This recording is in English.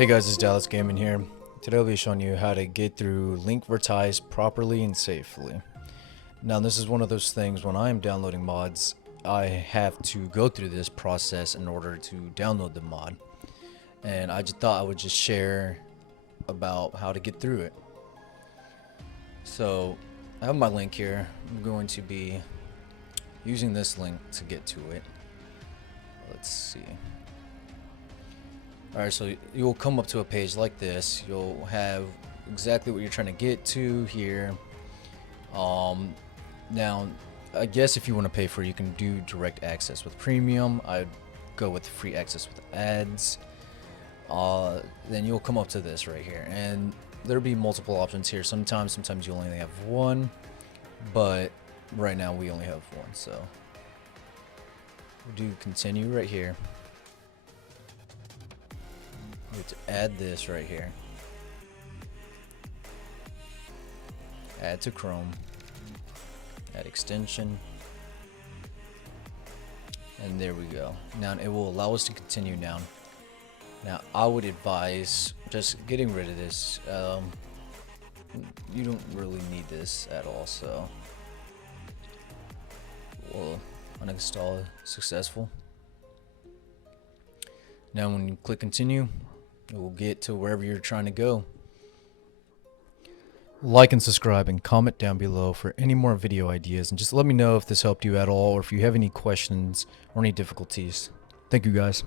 Hey guys, it's Dallas Gaming here. Today I'll be showing you how to get through LinkVertise properly and safely. Now this is one of those things when I'm downloading mods, I have to go through this process in order to download the mod. And I just thought I would just share about how to get through it. So I have my link here. I'm going to be using this link to get to it. Let's see. Alright, so you'll come up to a page like this. You'll have exactly what you're trying to get to here. Now, I guess if you want to pay for it, you can do direct access with premium. I'd go with free access with ads. Then you'll come up to this right here, and there'll be multiple options here. Sometimes you only have one, but right now we only have one. So we'll do continue right here. We have to add this right here. Add to Chrome. Add extension. And there we go. Now it will allow us to continue now. Now I would advise just getting rid of this. You don't really need this at all, so we'll uninstall successful. Now when you click continue, it will get to wherever you're trying to go. Like and subscribe and comment down below for any more video ideas, and just let me know if this helped you at all or if you have any questions or any difficulties. Thank you guys.